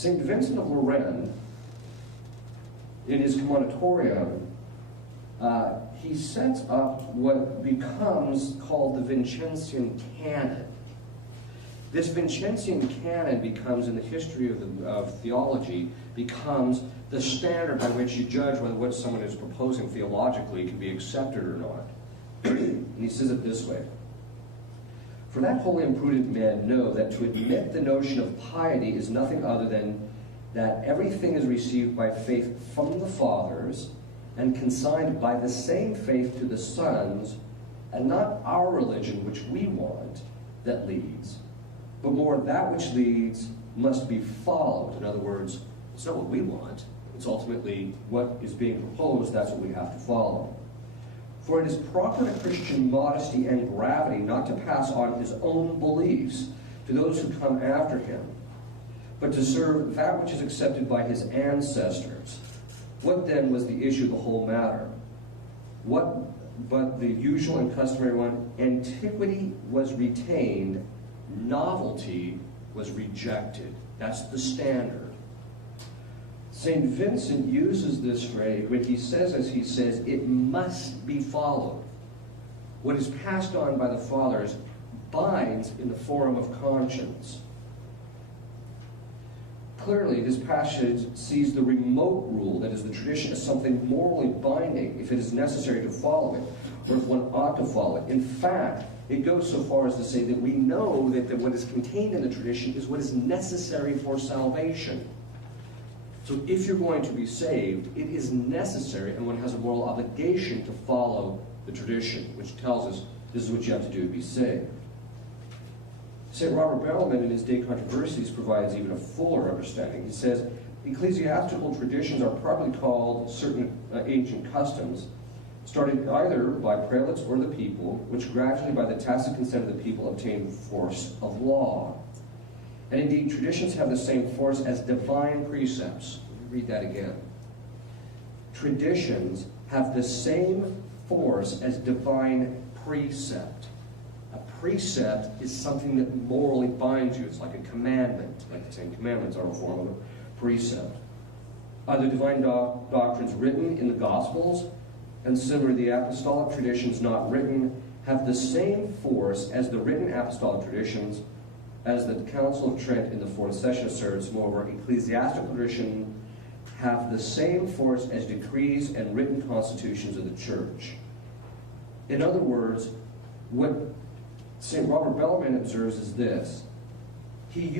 St. Vincent of Lorraine, in his Commonitorium, he sets up what becomes called the Vincentian Canon. This Vincentian Canon becomes, in the history of theology, becomes the standard by which you judge whether what someone is proposing theologically can be accepted or not. And he says it this way: "For that holy and prudent men know that to admit the notion of piety is nothing other than that everything is received by faith from the fathers and consigned by the same faith to the sons, and not our religion which we want that leads, but more that which leads must be followed." In other words, it's not what we want, it's ultimately what is being proposed, that's what we have to follow. "For it is proper to Christian modesty and gravity not to pass on his own beliefs to those who come after him, but to serve that which is accepted by his ancestors. What then was the issue of the whole matter? What but the usual and customary one? Antiquity was retained, novelty was rejected." That's the standard. St. Vincent uses this phrase when he says, as he says, it must be followed. What is passed on by the fathers binds in the forum of conscience. Clearly, this passage sees the remote rule, that is, the tradition, as something morally binding if it is necessary to follow it, or if one ought to follow it. In fact, it goes so far as to say that we know that what is contained in the tradition is what is necessary for salvation. So if you're going to be saved, it is necessary, and one has a moral obligation to follow the tradition, which tells us this is what you have to do to be saved. St. Robert Bellman, in his De Controversies, provides even a fuller understanding. He says, "Ecclesiastical traditions are properly called certain ancient customs, started either by prelates or the people, which gradually by the tacit consent of the people obtained force of law. And indeed, traditions have the same force as divine precepts." Let me read that again. Traditions have the same force as divine precept. A precept is something that morally binds you. It's like a commandment. Like the Ten Commandments are a form of a precept. Are the divine doctrines written in the Gospels? And similarly, the apostolic traditions not written have the same force as the written apostolic traditions, as the Council of Trent in the Fourth Session asserts. Moreover, ecclesiastical traditions have the same force as decrees and written constitutions of the Church. In other words, what St. Robert Bellarmine observes is this: he